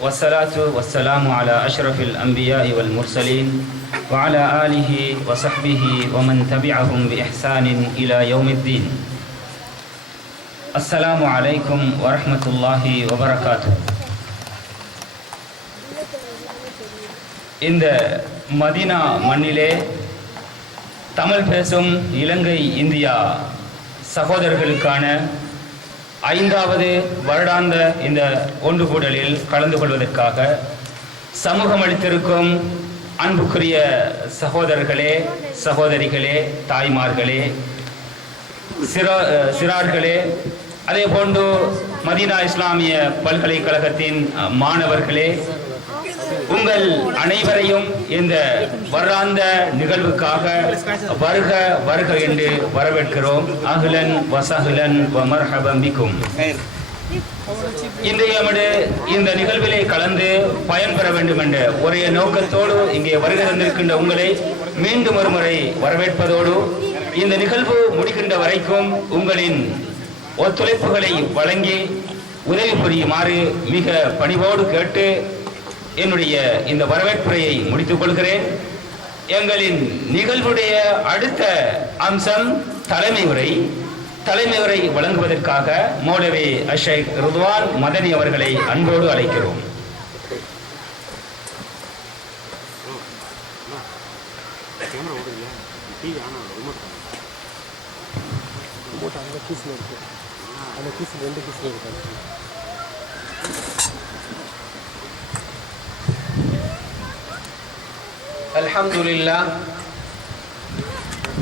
والصلاة والسلام على أشرف الأنبياء والمرسلين وعلى آله وصحبه ومن تبعهم بإحسان إلى يوم الدين. السلام عليكم ورحمة الله وبركاته. இந்த மதீனா மண்ணிலே தமிழ் பேசும் இலங்கை இந்தியா சகோதரர்களுக்கான 5வது வருடாந்த இந்த ஒன்று கூடலில் கலந்து கொள்வதற்காக சமூகம் அளித்திருக்கும் அன்புக்குரிய சகோதரர்களே, சகோதரிகளே, தாய்மார்களே, சிறார்களே, அதே போன்று மதீனா இஸ்லாமிய பல்கலைக்கழகத்தின் மாணவர்களே, உங்கள் அனைவரையும் இந்த வருடாந்த நிகழ்வுக்காக வருக வருக என்று வரவேற்கிறோம். அஹ்லன் வசஹ்லன் வ மர்ஹபன் பிக்கும். இன்றைய இந்த நிகழ்விலே கலந்து பயன்பெற வேண்டும் என்ற ஒரே நோக்கத்தோடு இங்கே வருகை தந்திருக்கின்ற உங்களை மீண்டும் ஒருமுறை வரவேற்பதோடு இந்த நிகழ்வு முடிகின்ற வரைக்கும் உங்களின் ஒத்துழைப்புகளை வழங்கி உதவி புரியுமாறு மிக பணிவோடு கேட்டு என்னுடைய இந்த வரவேற்புரையை முடித்துக் கொள்கிறேன். எங்களின் நிகழ்வுடைய அடுத்த அம்சம் தலைமை உரை வழங்குவதற்காக மௌலவி ஷேக் ரிதுவான் மதனி அவர்களை அன்போடு அழைக்கிறோம்.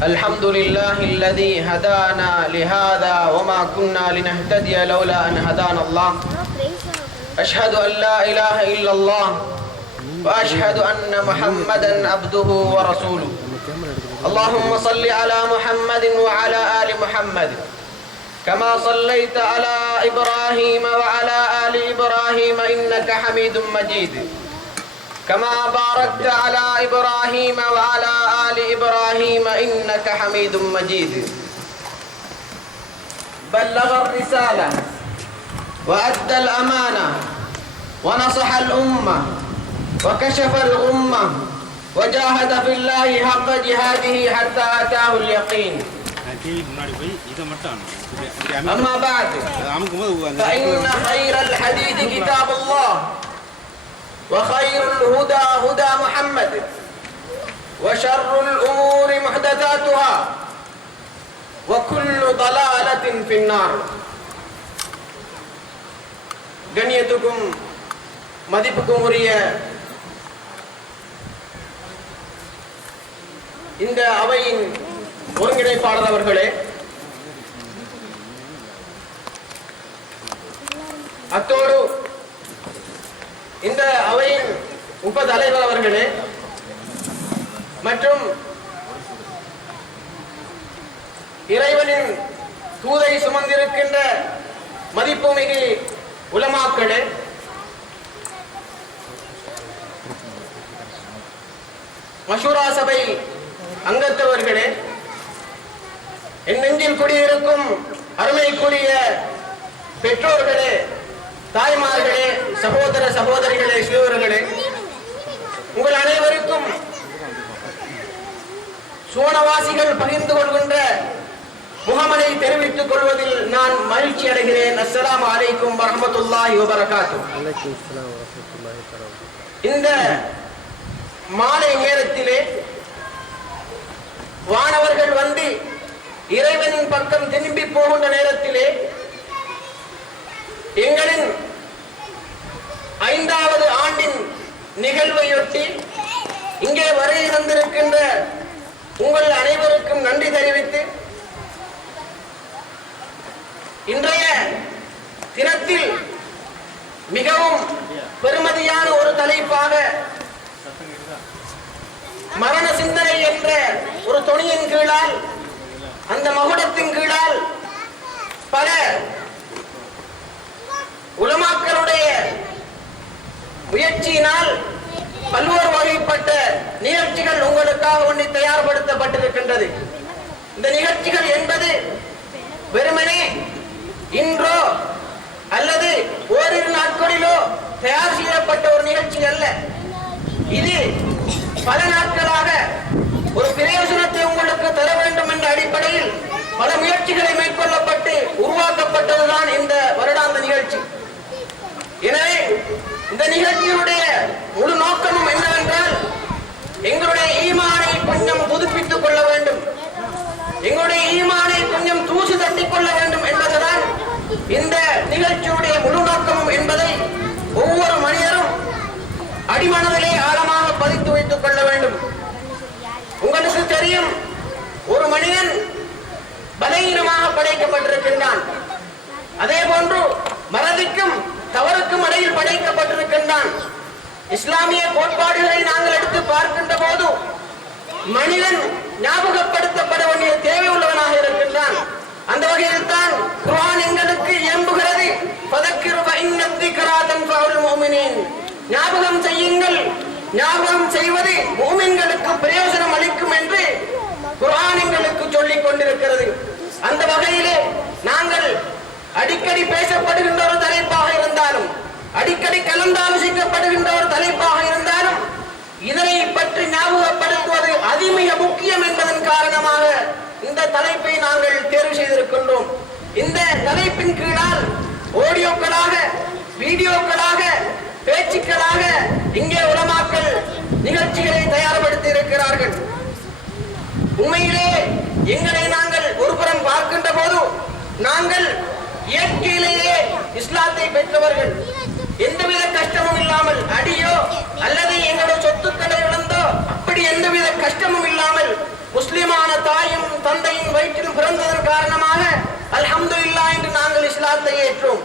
الحمد لله الذي هدانا لهذا وما كنا لنهتدي لولا أن هدانا الله. أشهد أن لا إله إلا الله وأشهد أن محمدا عبده ورسوله. اللهم صل على محمد وعلى آل محمد كما صليت على إبراهيم وعلى آل إبراهيم إنك حميد مجيد. كما باركت على إبراهيم وعلى آل إبراهيم إنك حميد مجيد. بلغ الرسالة وأدى الأمانة ونصح الأمة وكشف الغمة وجاهد في الله حق جهاده حتى أتاه اليقين. أما بعد فإن خير الحديث كتاب الله وخير الهدى هدى محمد وشر الأمور محدثاتها وكل ضلالة في النار. கண்ணியத்துக்கும் மதிப்புக்கும் உரிய இந்த அவையின் ஒருங்கிணைப்பாளர் அவர்களே, அத்தோடு இந்த அவையின் உப தலைவர் அவர்களே மற்றும் இறைவனின் தூதை சுமந்திருக்கின்ற மதிப்புமிகு உலமாக்களே, மஷூரா சபை அங்கத்தவர்களே, என் நெஞ்சில் குடியிருக்கும் அருமைக்குரிய பெற்றோர்களே, தாய்மார்களே, சகோதர சகோதரிகளே, சிறுவர்களே, உங்கள் அனைவருக்கும் சோனவாசிகள் பகிர்ந்து கொள்கின்ற முகமதை தெரிவித்துக் கொள்வதில் நான் மகிழ்ச்சி அடைகிறேன். அஸ்ஸலாமு அலைக்கும் வரஹ்மத்துல்லாஹி வபரகாத்துஹு. இந்த மாலை நேரத்திலே வானவர்கள் வந்து இறைவனின் பக்கம் திரும்பி போகின்ற நேரத்திலே எங்களின் 5வது ஆண்டின் நிகழ்வையொட்டி இங்கே வருகை தந்திருக்கின்ற உங்கள் அனைவருக்கும் நன்றி தெரிவித்து இன்றைய தினத்தில் மிகவும் பெருமதியான ஒரு தலைப்பாக மரண சிந்தனை என்ற ஒரு தொனியின் கீழால், அந்த மகுடத்தின் கீழால் பல உலமாக்களுடைய முயற்சியினால் பல்வேறு வகைப்பட்ட நிகழ்ச்சிகள் உங்களுக்காக ஒன்று தயார்படுத்தப்பட்டிருக்கின்றது. இந்த நிகழ்ச்சிகள் என்பது வெறுமனே இன்றோ அல்லது ஓரிரு நாட்களிலோ தயார் செய்யப்பட்ட முயற்சி அல்ல. இது பல நாட்களாக ஒரு பிரயோஜனத்தை உங்களுக்கு தர வேண்டும் என்ற அடிப்படையில் பல முயற்சிகளை மேற்கொள்ளப்பட்டு உருவாக்கப்பட்டதுதான் இந்த வருடாந்த நிகழ்ச்சி. எனவே இந்த நிகழ்ச்சியுடைய முழு நோக்கமும் என்னவென்றால், எங்களுடைய ஈமானை கொஞ்சம் புதுப்பித்துக் கொள்ள வேண்டும், எங்களுடைய ஈமானை கொஞ்சம் தூசு தட்டிக் கொள்ள வேண்டும் என்பதுதான் இந்த நிகழ்ச்சியுடைய முழு நோக்கமும் என்பதை ஒவ்வொரு மனிதரும் அடிமனதிலே ஆழமாக பதித்து வைத்துக் கொள்ள வேண்டும். உங்களுக்கு தெரியும், ஒரு மனிதன் பலகீனமாக படைக்கப்பட்டிருக்கின்றான். அதே போன்று மறதிக்கும் தவறுக்கும் இடையில் படைக்கப்பட்டிருக்கின்றான். இஸ்லாமிய கோட்பாடுகளை நாங்கள் எடுத்து பார்க்கின்ற போது மனிதன் ஞாபகப்படுத்தப்பட வேண்டிய தேவை உள்ளவனாக இருக்கின்றான். அந்த வகையில் தான் குர்ஆன் எங்களுக்கு ஏம்புகிறது, ஞாபகம் செய்யுங்கள், ஞாபகம் செய்வது மூமின்களுக்கு பிரயோஜனம் அளிக்கும் என்று குர்ஆன் எங்களுக்கு சொல்லிக் கொண்டிருக்கிறது. அந்த வகையிலே நாங்கள் அடிக்கடி பேசப்படுகின்ற ஒரு தலைப்பாக இருந்தாலும், அடிக்கடி கலந்தாலோசிக்கப்படுகின்ற ஒரு தலைப்பாக இருந்தாலும், இதனை பற்றி ஞாபகப்படுத்துவது அதிமிக முக்கியம் என்பதன் காரணமாக இந்த தலைப்பை நாங்கள் தேர்வு செய்திருக்கின்றோம். இந்த தலைப்பின் கீழால் ஆடியோக்களாக, வீடியோக்களாக, பேச்சுக்களாக இங்கே உலமாக்கள் நிகழ்ச்சிகளை தயார்படுத்தி இருக்கிறார்கள். உண்மையிலே எங்களை நாங்கள் ஒருபுறம் பார்க்கின்ற போது நாங்கள் இயற்கையிலேயே இஸ்லாத்தை பெற்றவர்கள், எந்தவித கஷ்டமும் இல்லாமல், அடியோ அல்லது எங்களுடைய சொத்துக்களை இழந்தோ அப்படி எந்தவித கஷ்டமும் இல்லாமல் முஸ்லிமான தாயும் தந்தையின் வயிற்றில் பிறந்ததன் காரணமாக அல்ஹம்துலில்லாஹ் என்று நாங்கள் இஸ்லாத்தை ஏற்றோம்.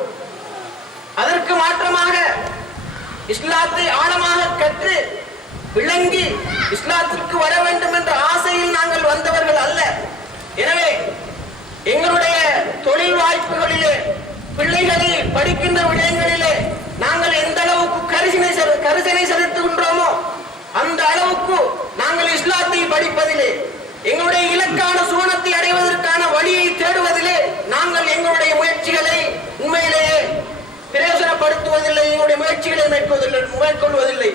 அதற்கு மாற்றமாக இஸ்லாத்தை ஆழமாக கற்று விளங்கி இஸ்லாத்திற்கு வர வேண்டும் என்ற ஆசையில் நாங்கள் வந்தவர்கள் அல்ல. எனவே எங்களுடைய தொழில் வாய்ப்புகளிலே, பிள்ளைகளை படிக்கின்ற விடயங்களிலே நாங்கள் எந்த அளவுக்கு கரிசனை செலுத்துகின்றோமோ அந்த அளவுக்கு நாங்கள் இஸ்லாத்தை படிப்பதிலே, எங்களுடைய இலக்கான சுவனத்தை அடைவதற்கான வழியை தேடுவதிலே நாங்கள் எங்களுடைய முயற்சிகளை உண்மையிலேயே பிரயோஜனப்படுத்துவதில்லை, எங்களுடைய முயற்சிகளை மேற்கொள்வதில்லை.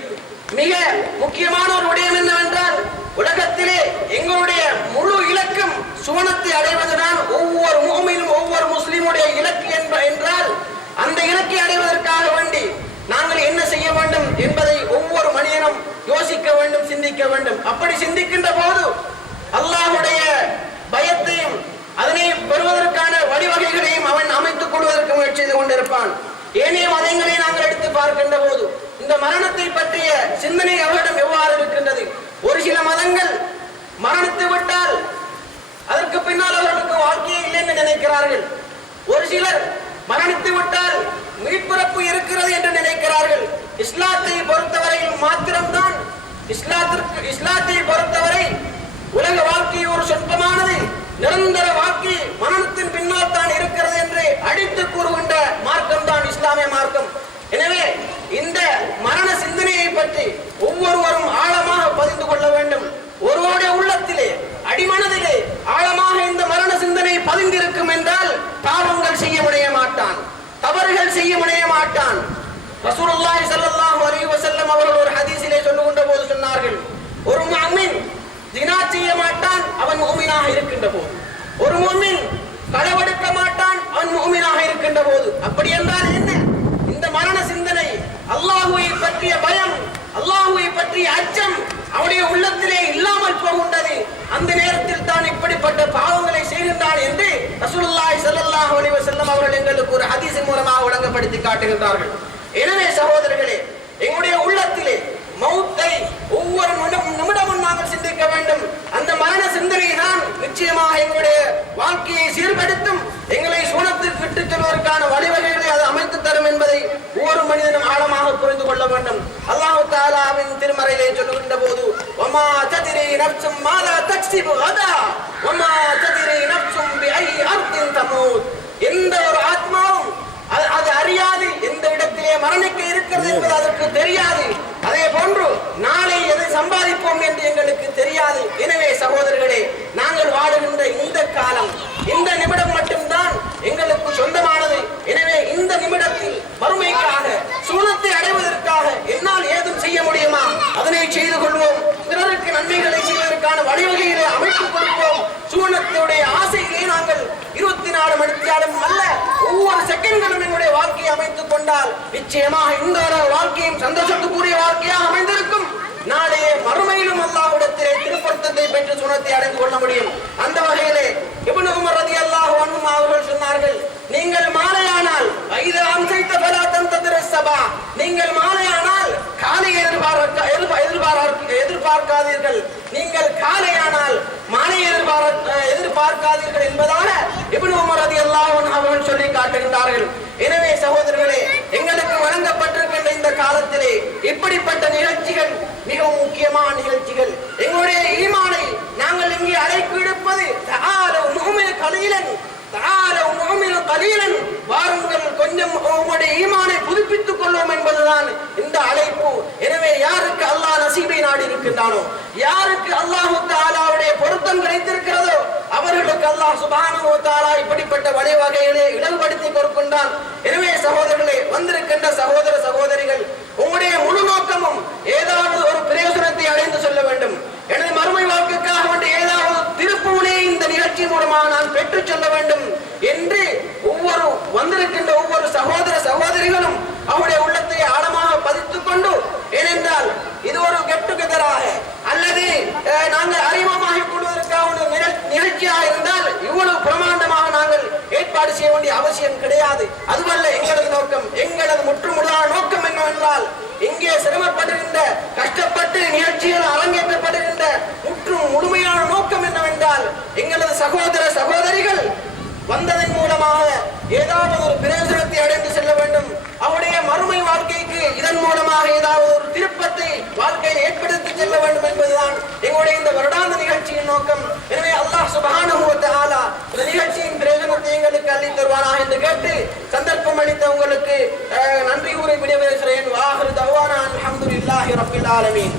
மிக முக்கியமான ஒரு விடயம் என்னவென்றால், உலகத்திலே எங்களுடைய முழு இலக்கம் சுவனத்தை அடைவதுதான் ஒவ்வொரு முஃமினும் ஒவ்வொரு முஸ்லிமுடைய இலக்கு என்றால், அந்த இலக்கை அடைவதற்காக வேண்டி நாங்கள் என்ன செய்ய வேண்டும் என்பதை ஒவ்வொரு மனிதனும் யோசிக்க வேண்டும், சிந்திக்க வேண்டும். அப்படி சிந்திக்கின்ற போது அல்லாஹ்வுடைய பயத்தையும் அதனை பெறுவதற்கான வழிவகைகளையும் அவன் அமைத்துக் கொள்வதற்கு முயற்சி செய்து கொண்டிருப்பான். ஏனைய மதங்களை நாங்கள் எடுத்து பார்க்கின்ற போது இந்த மரணத்தை பற்றிய சிந்தனை அவர்களிடம் எவ்வாறு இருக்கின்றது? ஒரு சில மதங்கள் மரணித்து விட்டால் அதற்கு பின்னால் அவர்களுக்கு வாழ்க்கையே இல்லை என்று நினைக்கிறார்கள். ஒரு சிலர் மரணித்து விட்டால் மீட்பிறப்பு இருக்கிறது என்று நினைக்கிறார்கள். இஸ்லாத்தை பொறுத்தவரையில் மாத்திரம்தான், இஸ்லாத்தை பொறுத்தவரை உலக வாழ்க்கை ஒரு சொற்பமானது, நிரந்தர வாழ்க்கை மரணத்தின் பின்னால் தான் இருக்கிறது என்று அடித்து கூறுகின்ற மார்க்கம் தான் இஸ்லாமிய மார்க்கம். எனவே இந்த மரண சிந்தனையை பற்றி ஒவ்வொருவரும் ஆழமாக பதிந்து கொள்ள வேண்டும். ஒருவருடைய உள்ளத்திலே, அடிமனதிலே ஆழமாக இந்த மரண சிந்தனை பதிந்திருக்கும் என்றால் பாவங்கள் செய்ய முனைய மாட்டான், தவறுகள் செய்ய முனைய மாட்டான். ரசூலுல்லாஹி ஸல்லல்லாஹு அலைஹி வஸல்லம் அவர்கள் ஒரு ஹதீஸிலே சொல்லுகின்ற போது சொன்னார்கள், ஒரு முஃமின் ஜினா செய்ய மாட்டான் அவன் முஃமினாக இருக்கின்ற போது, ஒரு முஃமின் களவெடுக்க மாட்டான் அவன் முஃமினாக இருக்கின்ற போது. அப்படி என்றால் என்ன? இந்த மரண சிந்தனை, அல்லாஹ்வை பற்றிய பயம், அல்லாஹ்வை பற்றிய அச்சம் அவருடைய உள்ளத்திலே இல்லாமல் போகின்றது. அந்த நேரத்தில் தான் இப்படிப்பட்ட பாவங்களை செய்கின்றான் என்று ரசூலுல்லாஹி ஸல்லல்லாஹு அலைஹி வஸல்லம் அவர்கள் எங்களுக்கு ஒரு ஹதீஸின் மூலமாக விளங்கப்படுத்தி காட்டுகின்றார்கள். எனவே சகோதரர்களே, எங்களுடைய உள்ளத்திலே மௌத்தை ஒவ்வொரு நிமிடமும் நாங்கள் சிந்திக்க வேண்டும். அந்த மரண சிந்தனை தான் நிச்சயமாக எங்களுடைய வாழ்க்கையை சீர்படுத்தும், எங்களை சுவனத்துக்கு விட்டுச் செல்வதற்கான வழிவகைகளை அது அமைத்து தரும் என்பதை ஒவ்வொரு மனிதனும் ஆழமாக புரிந்து கொள்ள வேண்டும். அல்லாஹ் தஆலாவின் திருமறையிலே சொல்லுகின்ற போது, வமா தத்ரி நஃப்சும் மாதா தக்ஸிபு கதா வமா தத்ரி நஃப்சும் பிஐ அர்தின் தமூத். எந்த ஒரு ஆத்மாவும் அது அறியாது எந்த இடத்திலே மரணிக்க இருக்கிறது என்பது அதற்கு தெரியாது. அதே போன்று நாளை எதை சம்பாதிப்போம் என்று எங்களுக்கு தெரியாது. எனவே சகோதரர்களே, நாங்கள் வாழுகின்ற இந்த காலம், இந்த நிமிடம் மட்டும்தான் எங்களுக்கு சொந்தமானது. எனவே இந்த நிமிடத்தில் வறுமைக்காக, சூனத்தை அடைவதற்காக என்னால் ஏதும் செகண்ட்களும் எங்களுடைய வாழ்க்கையை அமைத்துக் கொண்டால் நிச்சயமாக இந்த வாழ்க்கையும் சந்தோஷத்துக்குரிய வாழ்க்கையாக அமைந்திருக்கும். நாளைய மறுமையிலும் அல்லாஹ்விடத்திலே திருப்பொருத்தத்தை பெற்று சுனத்தை அடைந்து கொள்ள முடியும். அந்த வகையிலே இப்னு உமர் ரலியல்லாஹு அன்ஹு அவர்கள் சொன்னார்கள், நீங்கள் மாலையானால் நீங்கள் மாலையானால் காலை எதிர்பார்க்காதீர்கள், நீங்கள் காலையானால் மாலை எதிர்பார்க்காதீர்கள் என்பதாக இப்னு உமர் ரலியல்லாஹு அன்ஹு அவர்கள் சொல்லி காட்டுகின்றார்கள். எனவே சகோதரர்களே, எங்களுக்கு வழங்கப்பட்டிருக்கின்ற இந்த காலத்திலே இப்படிப்பட்ட நிகழ்ச்சிகள் மிகவும் முக்கியமான நிகழ்ச்சிகள். எங்களுடைய ஈமானை நாங்கள் இங்கே அழைப்பு எடுப்பது வாருங்கள் கொஞ்சம் உங்களுடைய ஈமானை புதுப்பித்துக் கொள்வோம் என்பதுதான் இந்த அழைப்பு. எனவே யாருக்கு அல்லாஹ் நசீபை நாடி இருக்கின்றானோ, யாருக்கு அல்லாஹு தஆலாவுடைய பொருத்தம் கிடைத்திருக்கிறதோ அவர்களுக்கு அல்லாஹ் சுப்ஹானஹு வ தஆலா இப்படிப்பட்ட வழிவகைகளை இலகுபடுத்தி கொடுக்கின்றான். எனவே சகோதரர்களே, வந்திருக்கின்ற சகோதர சகோதரிகள், உங்களுடைய முழு நோக்கமும் ஏதாவது ஒரு பிரயோஜனத்தை அடைந்து சொல்ல வேண்டும். எனது மறுமை வாழ்க்கைக்காக வேண்டிய ஏதாவது திருப்பூனை இந்த நிகழ்ச்சி மூலமாக நான் பெற்றுச் செல்ல வேண்டும் என்று வந்திருக்கின்ற ஒவ்வொரு சகோதர சகோதரிகளும் அவருடைய உள்ளத்தை ஆழமாக பதித்துக் கொண்டு, ஏனென்றால் இது ஒரு கெட் டுகெதராக அல்லது நாங்கள் அறிமுகமாக கொள்வதற்காக ஒரு நிகழ்ச்சியாக இருந்தால் இவ்வளவு பிரமாண்டமாக நாங்கள் ஏற்பாடு செய்ய வேண்டிய அவசியம் கிடையாது. அதுவல்ல எங்களது நோக்கம். எங்களது முற்றுமுழுதான நோக்கம் என்னவென்றால், இங்கே சிரமப்படுகின்ற கஷ்டப்பட்டு நிகழ்ச்சிகள் அரங்கேற்றப்படுகின்ற முழுமையான நோக்கம் என்னவென்றால், எங்களது சகோதர சகோதரிகள் வந்ததன் மூலமாக ஏதாவது ஒரு பிரயோஜனத்தை அடைந்து செல்ல வேண்டும். அவருடைய மறுமை வாழ்க்கைக்கு இதன் மூலமாக ஏதாவது ஒரு திருப்பத்தை வாழ்க்கையில் ஏற்படுத்தி செல்ல வேண்டும் என்பதுதான் எங்களுடைய இந்த வருடாந்த நிகழ்ச்சியின் நோக்கம். எனவே அல்லாஹ் சுப்ஹானஹு வ தஆலா இந்த நிகழ்ச்சியின் பிரயோஜனத்தை எங்களுக்கு அள்ளித் தருவானாக என்று கேட்டு சந்தர்ப்பம் அளித்த உங்களுக்கு நன்றி கூறி விடைபெறுகிறேன். வாஹிரு தஅவானா அல்ஹம்துலில்லாஹி ரப்பில் ஆலமீன்.